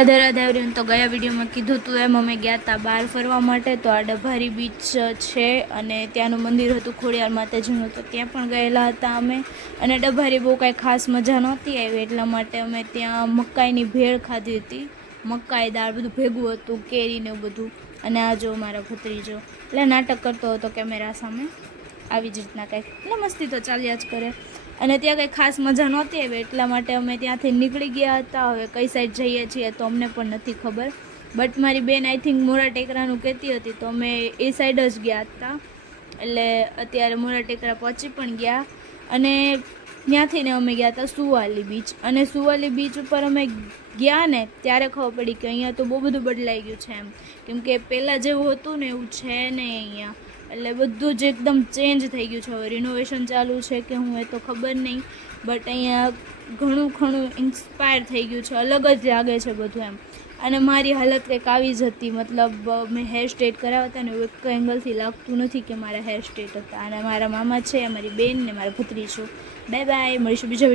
Radhe Radhe everyone. તો ગયા વિડીયોમાં કીધું હતું એમ અમે ગયા હતા બહાર ફરવા માટે। તો આ ડભારી બીચ છે અને ત્યાંનું મંદિર હતું ખોડિયાર માતાજીનું, તો ત્યાં પણ ગયેલા હતા અમે। અને ડભારી બહુ કાંઈ ખાસ મજા નહોતી આવી, એટલા માટે અમે ત્યાં મકાઈની ભેળ ખાધી હતી। મકાઈ દાળ બધું ભેગું હતું, કેરીને એવું બધું। અને આ જો મારા ભત્રીજો એટલે નાટક કરતો હતો કેમેરા સામે, આવી જ રીતના કંઈક એટલે મસ્તી તો ચાલ્યા જ કરે। અને ત્યાં કંઈ ખાસ મજા નહોતી આવી, એટલા માટે અમે ત્યાંથી નીકળી ગયા હતા। હવે કઈ સાઈડ જઈએ છીએ તો અમને પણ નથી ખબર, બટ મારી બેન આઈ થિંક મોરા ટેકરાનું કહેતી હતી, તો અમે એ સાઈડ જ ગયા હતા। એટલે અત્યારે મોરા ટેકરા પહોંચી પણ ગયા અને ત્યાંથી ને અમે ગયા હતા સુવાલી બીચ। અને સુવાલી બીચ ઉપર અમે ગયા ને ત્યારે ખબર પડી કે અહીંયા તો બહુ બધું બદલાઈ ગયું છે એમ, કેમ કે પહેલાં જેવું હતું ને એવું છે નહીં અહીંયા। એટલે બધું જ એકદમ ચેન્જ થઈ ગયું છે। હવે રિનોવેશન ચાલુ છે કે હું એ તો ખબર નહીં, બટ અહીંયા ઘણું ઇન્સ્પાયર થઈ ગયું છે, અલગ જ લાગે છે બધું એમ। અને મારી હાલત કંઈક આવી જ હતી, મતલબ મેં હેર સ્ટ્રેટ કરાવ્યા હતા ને એક એંગલથી લાગતું નથી કે મારા હેર સ્ટ્રેટ હતા। અને મારા મામા છે, મારી બેન ને મારા ભત્રીજો। બાય બાય, મળીશું બીજા